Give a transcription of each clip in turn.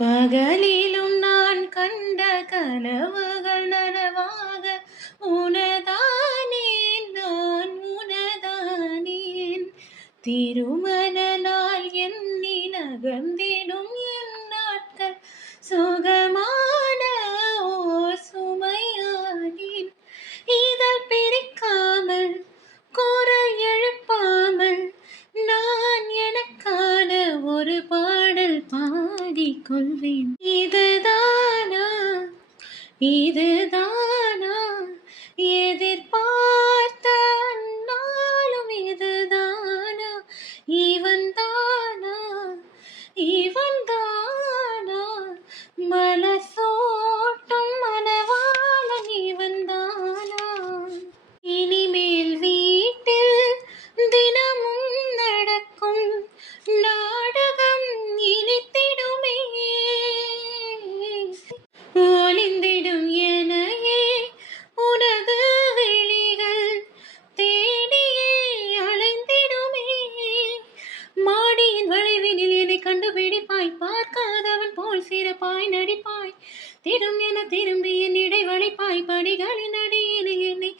பகலிலும் நான் கண்ட கனவுகள் நனவாக உனதானேன், நான் உனதானேன். திருமண நாள் எண்ணி நகர்ந்திடும் என் நாட்கள் சுகமான ஓர் சுமையானேன். இதழ் பிரிக்காமல் குரல் எழுப்பாமல் நான் எனக்கான ஒரு பாடல் பாடிக்கொள்வேன். இதுதானா, இதுதானா, எதிர்பார்த்த நாளும் இதுதானா, இவன்தானா, இவன்தானா, மலர் சூட்டும் மணவாளன் இவன்தானா. இனிமேல் வீட்டில் தினமும் நடக்கும் நாடகம் இனித்திடுமே, ஒளிந்திடும் எனையே உனது விழிகள் தேடியே அலைந்திடுமே. மாடியின் வளைவினில் என்னை கண்டுபிடிப்பாய், பார்க்காதவன் போல் சிறப்பாய் நடிப்பாய், திடும் என திரும்பி என் இடை வளைப்பாய், படிகளின் அடியில் என்னை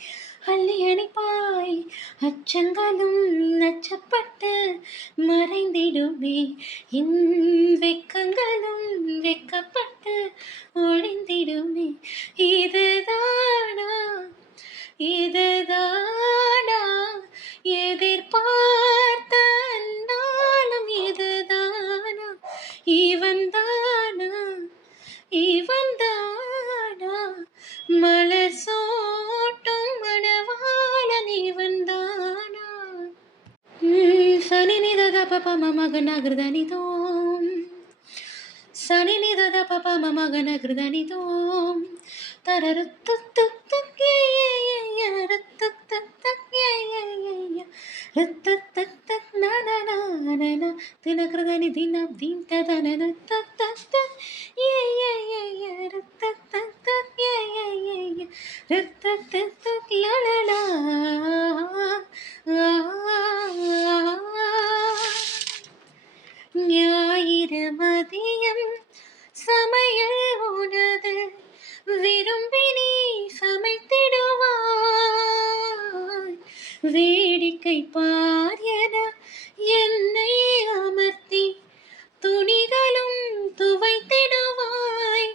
அள்ளி அணைப்பாய். அச்சங்களும் அச்சப்பட்டு மறைந்திடுமே, என் வெட்கங்களும் வெட்கப்பட்டு ஒளிந்திடுமே. இதுதானா, இதுதானா, எதிர்பார்த்த நாளும் இதுதானா, இவன்தானா, இவன்தானா, மலர் சூட்டும் மணவாளன் இவன்தானா. சனி நித பப மமகன கிருதனிதோம், சனி நித பப மமகன கிருதனிதோம், தரருத்துக் ருத்துக் நனன தினகிருதனி தினம் தீம் ததனன தத்த ருத்துக் லலலா. ஞாயிறு மதியம் சமையல் உனது விரும்பி நீ சமைத்திடுவாய், வேடிக்கை பார் என என்னை அமர்த்தி துணிகளும் துவைத்திடுவாய்.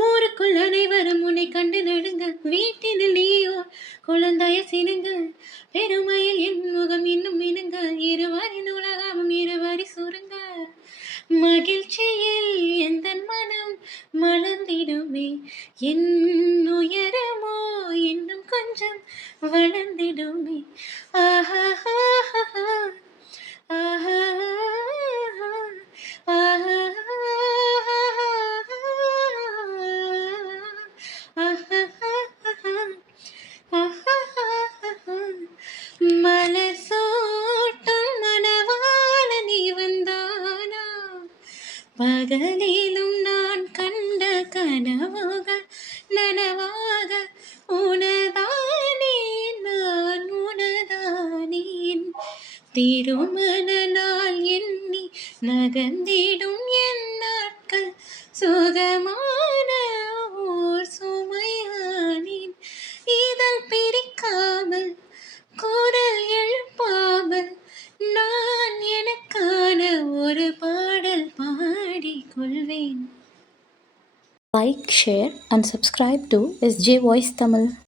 ஊருக்குள் அனைவரும் உன்னை கண்டு நடுங்க, வீட்டினில் நீயோ குழந்தைய சினுங்க, பெருமையில் என் முகம் இன்னும் மினுங்க, இருவரின் உலகமும் இருவரி சுருங்க. மகிழ்ச்சியில் எந்த மனம் மலர்ந்திடுமே, என் உயரமோ இன்னும் கொஞ்சம் வளர்ந்திடுமே. ஆஹா ஆஹா ஆஹா ஆஹா மலர் சூட்டும் மணவாளன் இவன்தானா. பகலிலும் நான் கண்ட கனவுகள் நனவாக உனதானேன், நான் உனதானேன். திருமண நாள் எண்ணி நகர்ந்திடும் என் நாட்கள் சுகமான ஓர் சுமையானேன். இதழ் பிரிக்காமல் குரல் எழுப்பாமல் நான் எனக்கான ஒரு பாடல் பாடிக்கொள்வேன். Like, share and subscribe to SJ Voice Tamil.